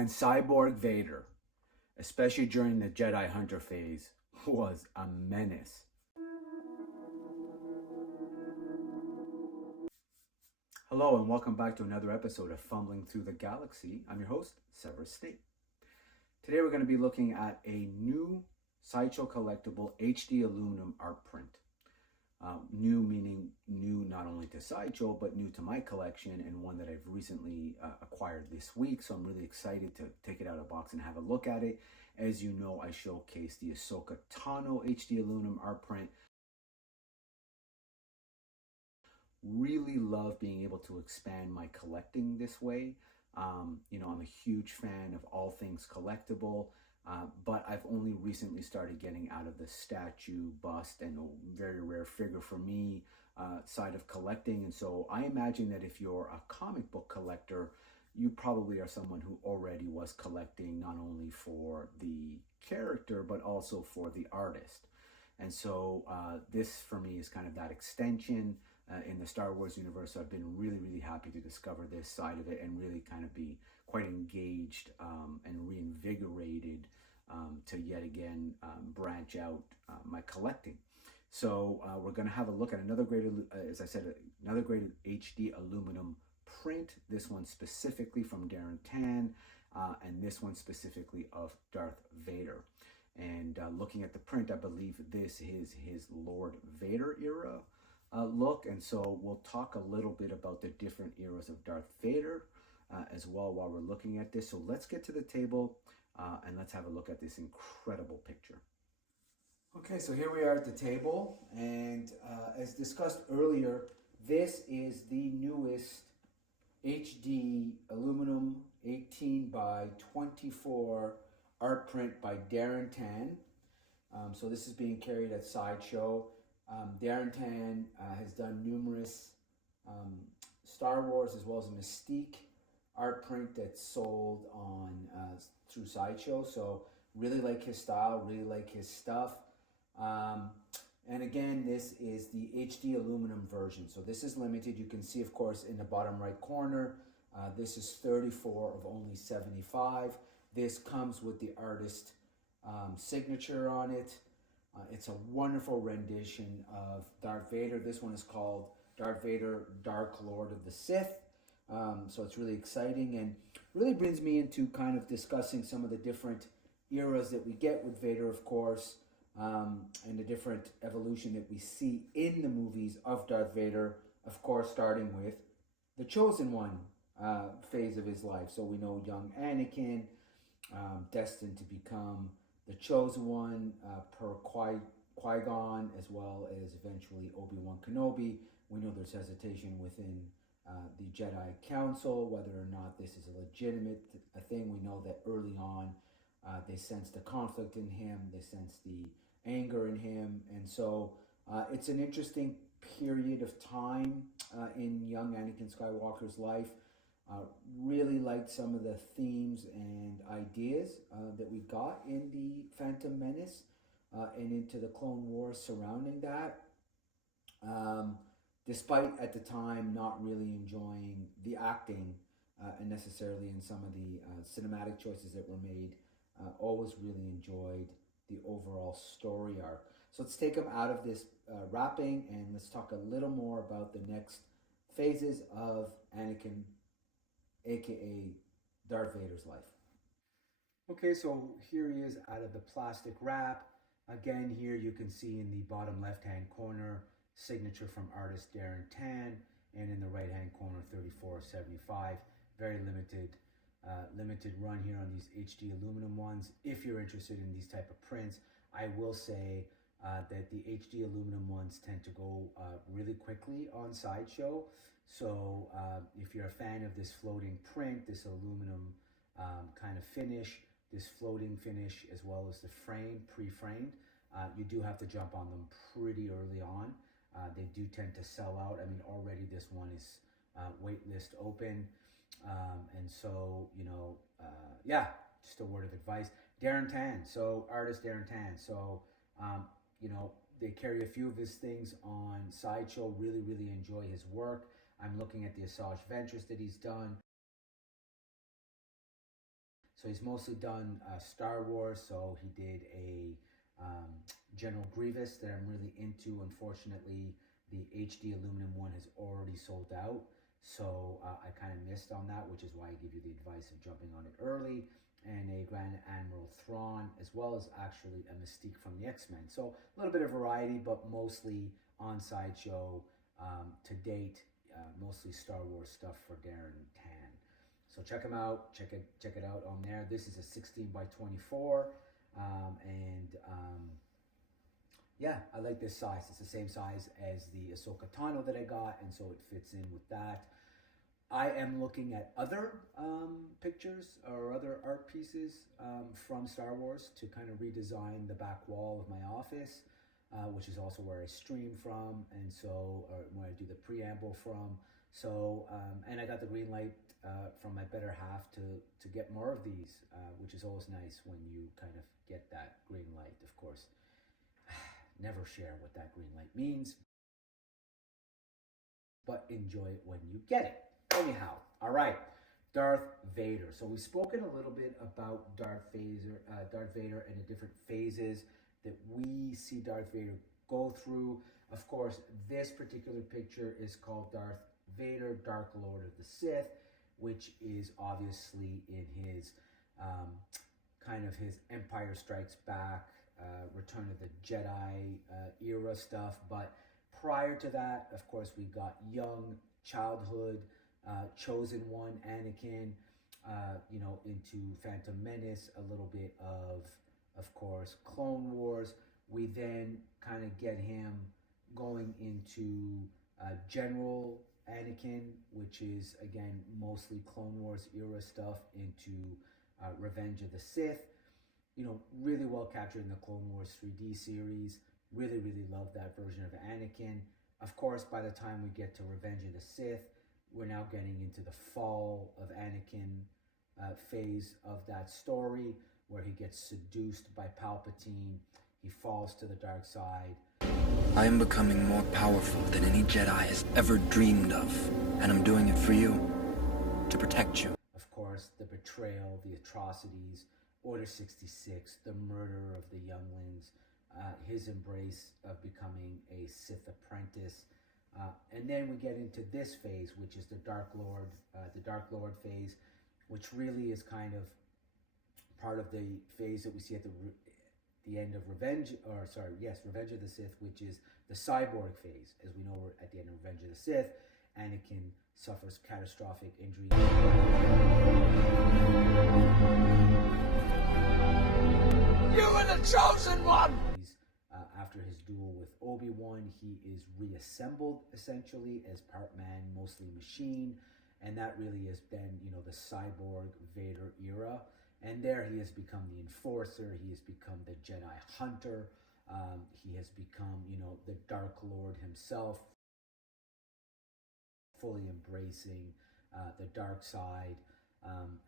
Man, Cyborg Vader, especially during the Jedi Hunter phase, was a menace. Hello and welcome back to another episode of Fumbling Through the Galaxy. I'm your host, Severus State. Today we're going to be looking at a new Sideshow collectible HD aluminum art print. New meaning new not only to Sideshow, but new to my collection, and one that I've recently acquired this week. So I'm really excited to take it out of the box and have a look at it. As you know, I showcased the Ahsoka Tano HD aluminum art print. Really love being able to expand my collecting this way. I'm a huge fan of all things collectible. But I've only recently started getting out of the statue, bust, and a very rare figure for me side of collecting. And so I imagine that if you're a comic book collector, you probably are someone who already was collecting not only for the character, but also for the artist. And so this for me is kind of that extension in the Star Wars universe. So I've been really happy to discover this side of it and really kind of be quite engaged and reinvigorated to yet again branch out my collecting. So we're going to have a look at another great, as I said, another great HD aluminum print. This one specifically from Darren, and this one specifically of Darth Vader. And looking at the print, I believe this is his Lord Vader era look. And so we'll talk a little bit about the different eras of Darth Vader as well while we're looking at this. So let's get to the table and let's have a look at this incredible picture. Okay, so here we are at the table, and as discussed earlier, this is the newest HD aluminum 18 by 24 art print by Darren. So this is being carried at Sideshow. Darren has done numerous Star Wars as well as Mystique art print that's sold on through Sideshow. So really like his style, really like his stuff. And again, this is the HD aluminum version. So this is limited. You can see, of course, in the bottom right corner, this is 34 of only 75. This comes with the artist signature on it. It's a wonderful rendition of Darth Vader. This one is called Darth Vader, Dark Lord of the Sith. So it's really exciting and really brings me into kind of discussing some of the different eras that we get with Vader, of course, and the different evolution that we see in the movies of Darth Vader, of course, starting with the Chosen One phase of his life. So we know young Anakin, destined to become the Chosen One per Qui-Gon, as well as eventually Obi-Wan Kenobi. We know there's hesitation within the Jedi Council, whether or not this is a legitimate thing. We know that early on, they sensed the conflict in him, they sensed the anger in him, and so it's an interesting period of time in young Anakin Skywalker's life. Really liked some of the themes and ideas that we got in the Phantom Menace and into the Clone Wars surrounding that. Despite at the time not really enjoying the acting and necessarily in some of the cinematic choices that were made, always really enjoyed the overall story arc. So let's take them out of this wrapping and let's talk a little more about the next phases of Anakin, aka Darth Vader's life. Okay, so here he is out of the plastic wrap. Again, here you can see in the bottom left-hand corner, signature from artist Darren, and in the right-hand corner, 34.75. Very limited run here on these HD aluminum ones. If you're interested in these type of prints, I will say that the HD aluminum ones tend to go really quickly on Sideshow. So if you're a fan of this floating print, this aluminum kind of finish, this floating finish, as well as the frame, pre-framed, you do have to jump on them pretty early on. They do tend to sell out. I mean, already this one is waitlist open. And so, yeah, just a word of advice. Darren, so artist Darren. So, they carry a few of his things on Sideshow. Really enjoy his work. I'm looking at the Asajj Ventress that he's done. So he's mostly done Star Wars. So he did a General Grievous that I'm really into. Unfortunately, the HD aluminum one has already sold out. So I kind of missed on that, which is why I give you the advice of jumping on it early. And a Grand Admiral Thrawn, as well as actually a Mystique from the X-Men. So a little bit of variety, but mostly on Sideshow to date. Mostly Star Wars stuff for Darren Tan. So check them out. Check it out on there. This is a 16 by 24, yeah, I like this size. It's the same size as the Ahsoka Tano that I got, and so it fits in with that. I am looking at other pictures or other art pieces from Star Wars to kind of redesign the back wall of my office, which is also where I stream from, and so where I do the preamble from. So, and I got the green light from my better half to get more of these, which is always nice when you kind of get that green light. Of course, never share what that green light means, but enjoy it when you get it. Anyhow, all right, Darth Vader. So we've spoken a little bit about Darth Vader and the different phases that we see Darth Vader go through. Of course, this particular picture is called Darth Vader, Dark Lord of the Sith, which is obviously in his kind of his Empire Strikes Back, Return of the Jedi era stuff. But prior to that, of course, we got young childhood, chosen one, Anakin, into Phantom Menace, a little bit of course, Clone Wars. We then kind of get him going into General Anakin, which is, again, mostly Clone Wars era stuff, into Revenge of the Sith. Really well captured in the Clone Wars 3D series. Really, really love that version of Anakin. Of course, by the time we get to Revenge of the Sith, we're now getting into the fall of Anakin phase of that story, where he gets seduced by Palpatine. He falls to the dark side. I am becoming more powerful than any Jedi has ever dreamed of, and I'm doing it for you, to protect you. Of course, the betrayal, the atrocities, Order 66, the murder of the younglings, his embrace of becoming a Sith apprentice. And then we get into this phase, which is the Dark Lord phase, which really is kind of part of the phase that we see at the end of Revenge of the Sith, which is the cyborg phase. As we know, we're at the end of Revenge of the Sith. Anakin suffers catastrophic injury. You are the chosen one! After his duel with Obi-Wan, he is reassembled essentially as part man, mostly machine, and that really has been, the cyborg Vader era. And there he has become the Enforcer, he has become the Jedi Hunter, he has become, the Dark Lord himself, fully embracing the dark side.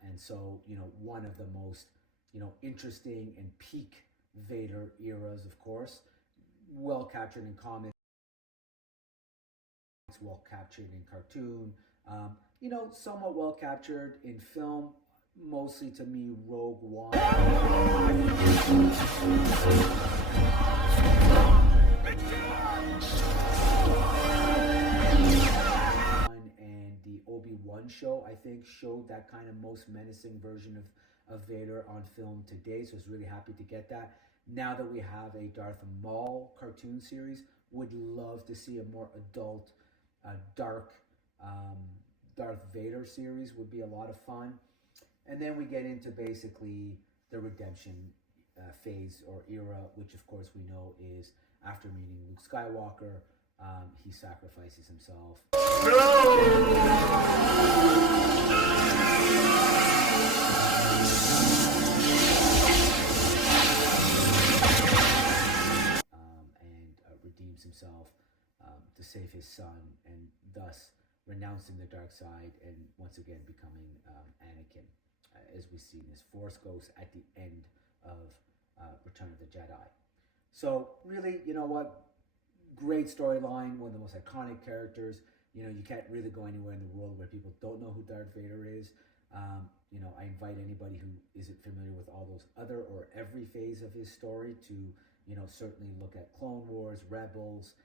And so, one of the most, interesting and peak Vader eras, of course, well captured in comics, well captured in cartoon, somewhat well captured in film. Mostly to me, Rogue One and the Obi-Wan show, I think, showed that kind of most menacing version of Vader on film today. So I was really happy to get that. Now that we have a Darth Maul cartoon series, would love to see a more adult, dark Darth Vader series. Would be a lot of fun. And then we get into basically the redemption phase or era, which of course we know is after meeting Luke Skywalker, he sacrifices himself. And redeems himself to save his son, and thus renouncing the dark side and once again becoming Anakin, as we see in his Force Ghost at the end of Return of the Jedi. So really, great storyline, one of the most iconic characters. You can't really go anywhere in the world where people don't know who Darth Vader is. You know, I invite anybody who isn't familiar with all those other or every phase of his story to, you know, certainly look at Clone Wars, Rebels,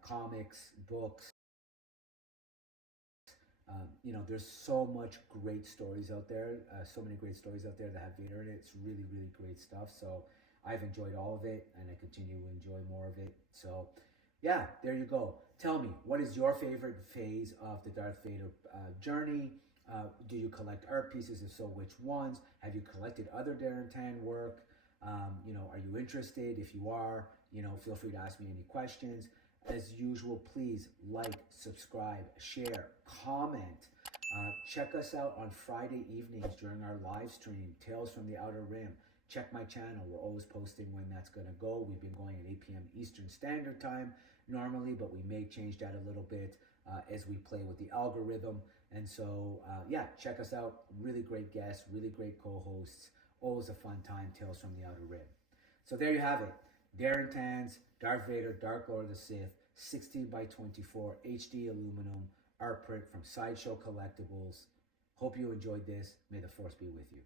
comics, books. You know, there's so much great stories out there, so many great stories out there that have Vader in it. It's really, really great stuff. So I've enjoyed all of it, and I continue to enjoy more of it. So yeah, there you go. Tell me, what is your favorite phase of the Darth Vader journey? Do you collect art pieces? If so, which ones? Have you collected other Darren Tan work? You know, are you interested? If you are, you know, feel free to ask me any questions. As usual, please like, subscribe, share, comment. Check us out on Friday evenings during our live stream, Tales from the Outer Rim. Check my channel. We're always posting when that's going to go. We've been going at 8 p.m. Eastern Standard Time normally, but we may change that a little bit as we play with the algorithm. And so, yeah, check us out. Really great guests, really great co-hosts. Always a fun time, Tales from the Outer Rim. So there you have it. Darren Tan's Darth Vader, Dark Lord of the Sith, 16 by 24 HD aluminum art print from Sideshow Collectibles. Hope you enjoyed this. May the Force be with you.